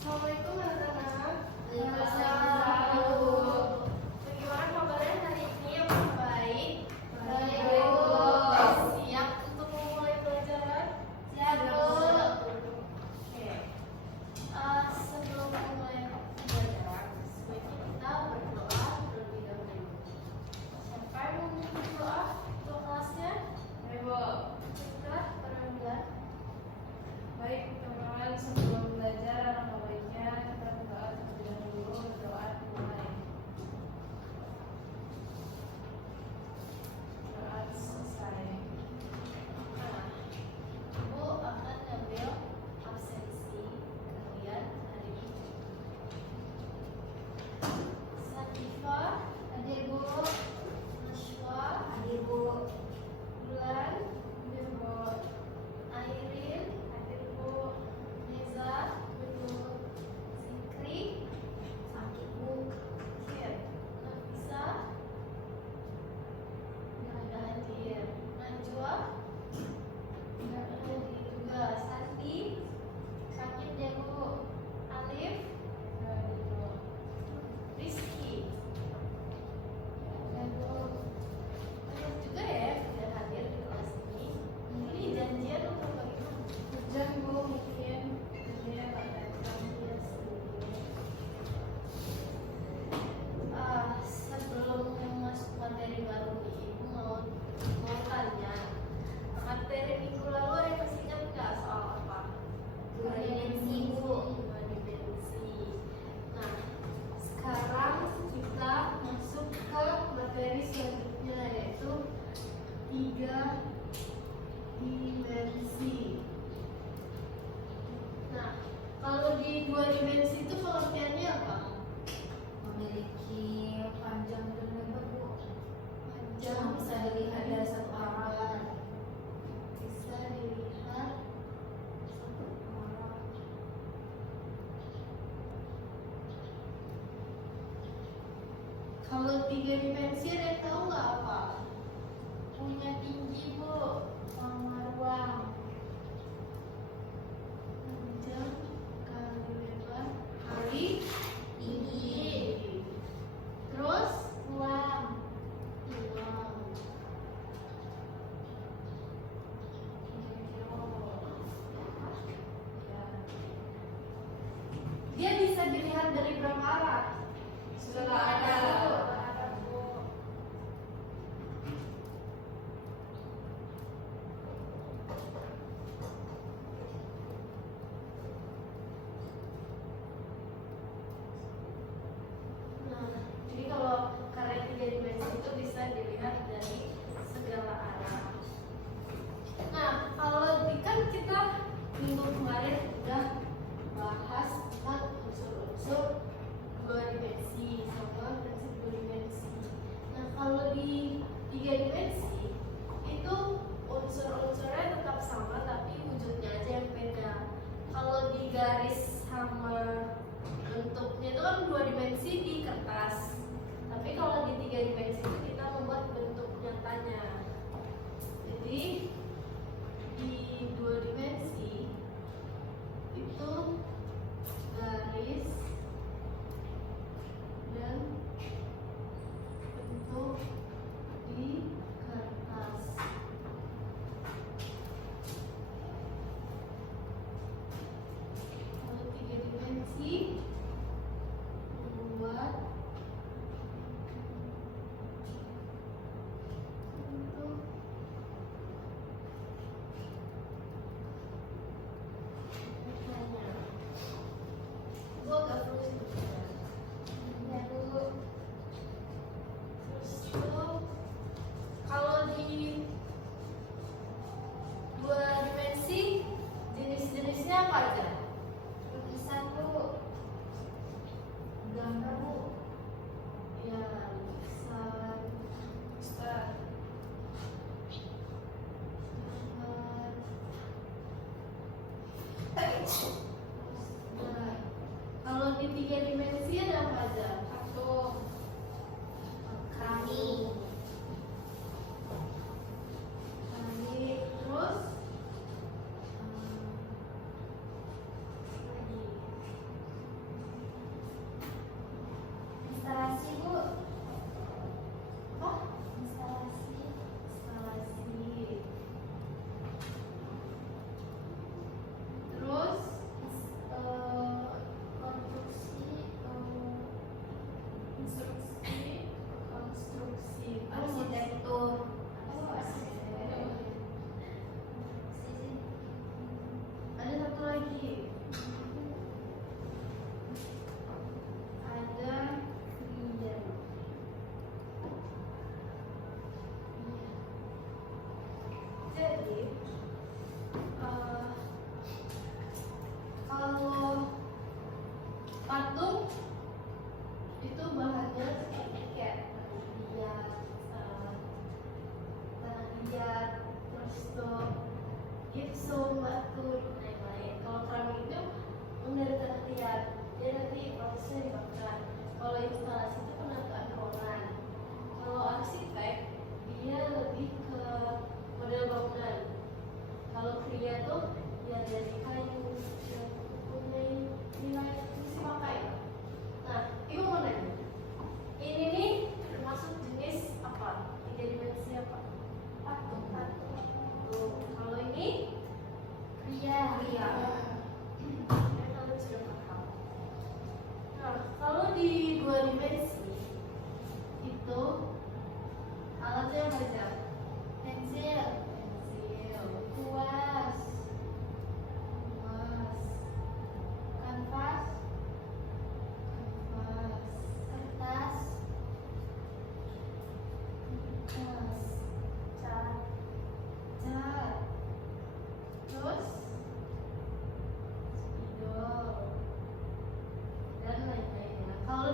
Assalamualaikum anak-anak. Waalaikumsalam, Bu. Bagaimana kabarnya hari ini? Apakah baik? Baik, Bu. Siap untuk memulai pelajaran? Siap, Bu. Oke. Sebelum memulai pelajaran, sebaiknya kita berdoa terlebih dahulu. Siapa yang mau memimpin doa untuk kelasnya? Ibu. Kita berdoa. Baik, teman-teman, sebelum belajar alangkah baiknya kita berdoa terlebih dahulu. Berdoa dimulai. Doa selesai. Nah, Ibu akan ngambil absensi kalian hari ini. Satifah, Hadir, Bu. Nashwa, Hadir, Bu. Bulan, Hadir, Bu. Airin, Hadir, Bu. Neza, Zikri, Sakit, Bu. Kir, Nafisa, Nggak ada hadir, Najwa, Nggak ada ada. hadir juga, Sandi, Sakit ya, Bu. Alif, Nggak ada, Bu. Rizky. Nggak ada, Bu. Banyak juga ya yang tidak hadir di kelas ini. Ini janjian atau bagaimana? Hujan, Bu, mungkin dia nggak datang dia sendiri. Sebelum masuk materi baru nih, Ibu mau tanya, materi minggu lalu ada yang masih ingat nggak soal apa? Dua dimensi, Bu. Dua dimensi. Nah, sekarang kita masuk ke materi selanjutnya, yaitu tiga dimensi. Nah, kalau di dua dimensi itu pengertiannya apa? Memiliki panjang dan lebar, Bu. Panjang Bisa dilihat dari satu arah. bisa dilihat satu arah. Kalau tiga dimensi ada yang tahu nggak apa? Punya tinggi, Bu, sama ruang. Panjang kali lebar kali tinggi. Terus ruang. Dia bisa dilihat dari berapa arah? Segala arah. Nah, jadi kalau karya tiga dimensi itu bisa dilihat dari segala arah. Nah, kalau kan kita minggu kemarin udah bahas tentang unsur-unsur dua dimensi sama prinsip dua dimensi. Nah, kalau di tiga dimensi itu unsur-unsurnya tetap sama tapi wujudnya aja yang beda. Kalau di garis sama bentuknya itu kan dua dimensi di kertas, tapi kalau di tiga dimensi itu kita membuat bentuk nyatanya. Jadi di dua dimensi itu garis dan bentuk di kertas. Kalau tiga dimensi membuat bentuk nyatanya. Gua agak perlu sebutkan. Ya, Bu. Terus itu kalau di dua dimensi jenis-jenisnya apa aja? Lukisan, Bu. Gambar, Bu. Ya, lukisan, Ustaz. Nah, kalau di tiga dimensi ada apa aja? Patung. Keramik. Terus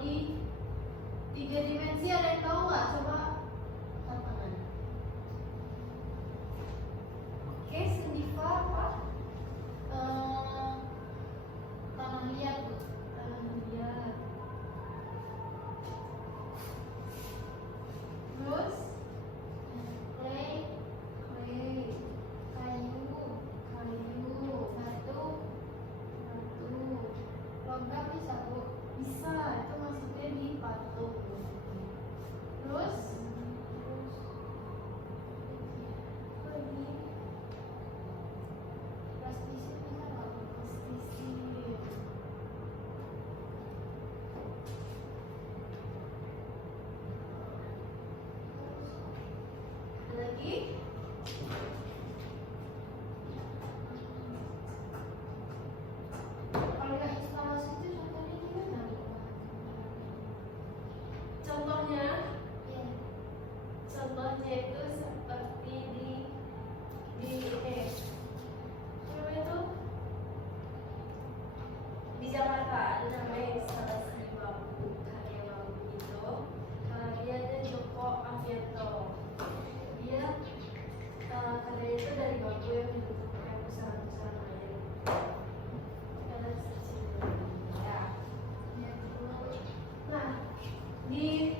di tiga dimensi ada yang tahu nggak? Coba angkat tangan. Oke, Sendiva apa? Tanah liat, Bu. Tanah liat. Terus clay, kayu, batu, logam bisa, Bu? Bisa, itu maksudnya di patung. Terus lagi plastisi bisa nggak, Bu? Plastisi. Ada lagi? Kalau nggak instalasi itu contohnya gimana, Bu? Contohnya, contohnya itu seperti apa itu? Di Jakarta ada namanya instalasi bambu, karya bambu itu. Karyanya Joko Avianto. Dia karya itu dari bambu yang dibentuk pakai pusaran-pusaran air. Kalian searching dulu ya. Nah, di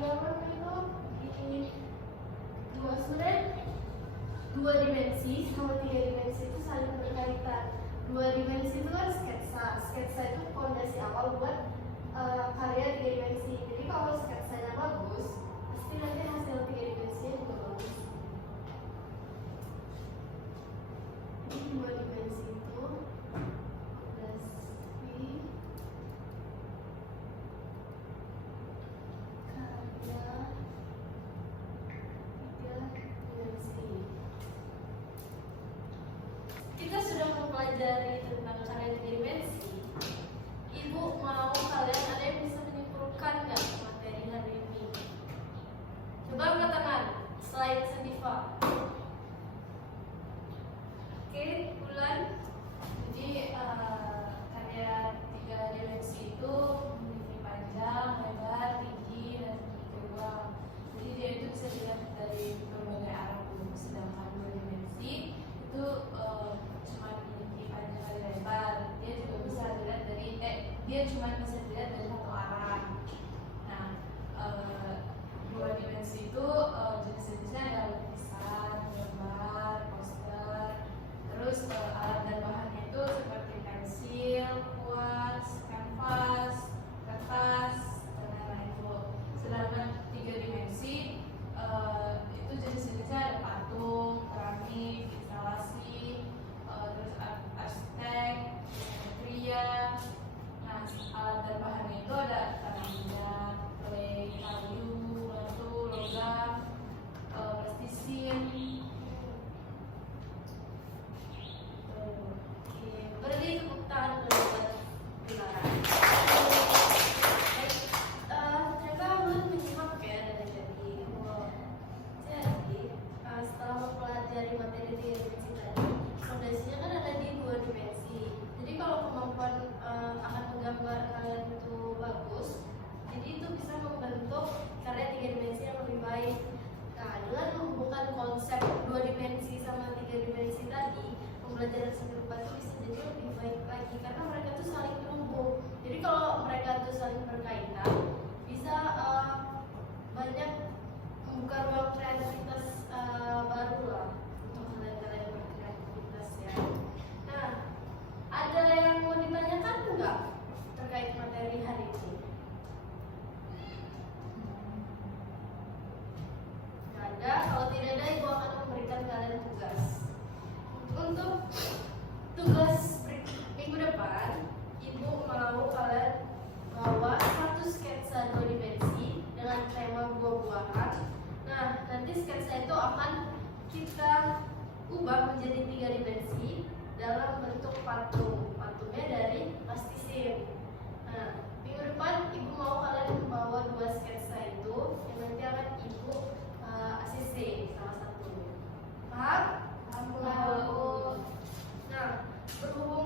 apa itu, di dua dimensi sama tiga dimensi itu saling berkaitan. Dua dimensi itu kan sketsa itu fondasi awal buat karya tiga dimensi. Jadi kalau sketsanya bagus, pasti nanti hasil tiga dimensinya juga bagus. Jadi dua dimensi itu fondasi karya tiga dimensi. Kita sudah mempelajari tentang karya tiga dimensi. Ibu mau kalian ada yang bisa menyimpulkan nggak materi hari ini? Coba angkat tangan. Slide Sendiva. Oke, Bulan. Jadi karya tiga dimensi itu memiliki panjang, lebar, tinggi, dan terbang. Jadi dia itu bisa dilihat dari berbagai arah. Sedangkan dua dimensi itu cuma memiliki panjang dan lebar. Dia juga bisa dilihat dari dia cuma bisa dilihat dari satu arah. Nah, dua dimensi itu jenis-jenisnya ada lukisan, gambar, poster. Terus alat dan bahannya itu seperti pensil, kuas, kanvas, kertas, dan lain-lain itu. Sedangkan tiga dimensi itu jenis-jenisnya ada patung, keramik, instalasi, terus arsitek, geometria. Nah, alat dan bahannya itu ada tanah liat, clay, kayu, batu, logam, plastisin. Oke, beri tepuk tangan dulu buat Dilara. Ternyata belum menyimak ya dari tadi. Jadi setelah mempelajari materi tiga dimensi tadi, fondasinya kan ada di dua dimensi. Jadi kalau kemampuan akan menggambar kalian itu bagus, jadi itu bisa membentuk karya tiga dimensi yang lebih baik. Nah, dengan menghubungkan konsep dua dimensi sama tiga dimensi tadi, pembelajaran seni rupa itu bisa jadi lebih baik lagi karena mereka tuh saling terhubung. Jadi kalau mereka tuh saling berkaitan, bisa banyak membuka ruang kreativitas baru lah untuk kalian-kalian berkreativitas ya. Nah, ada yang mau ditanyakan enggak terkait materi hari ini? Nggak ada. Kalau tidak ada, ibu akan memberikan kalian tugas. Untuk tugas minggu depan, ibu mau kalian bawa satu sketsa dua dimensi dengan tema buah-buahan. Nah, nanti sketsa itu akan kita ubah menjadi tiga dimensi dalam bentuk patung. Patungnya dari plastisin. Nah, minggu depan ibu mau kalian membawa dua sketsa itu yang nanti akan ibu ACC salah satu. Paham? Alhamdulillah. Nah, berhubung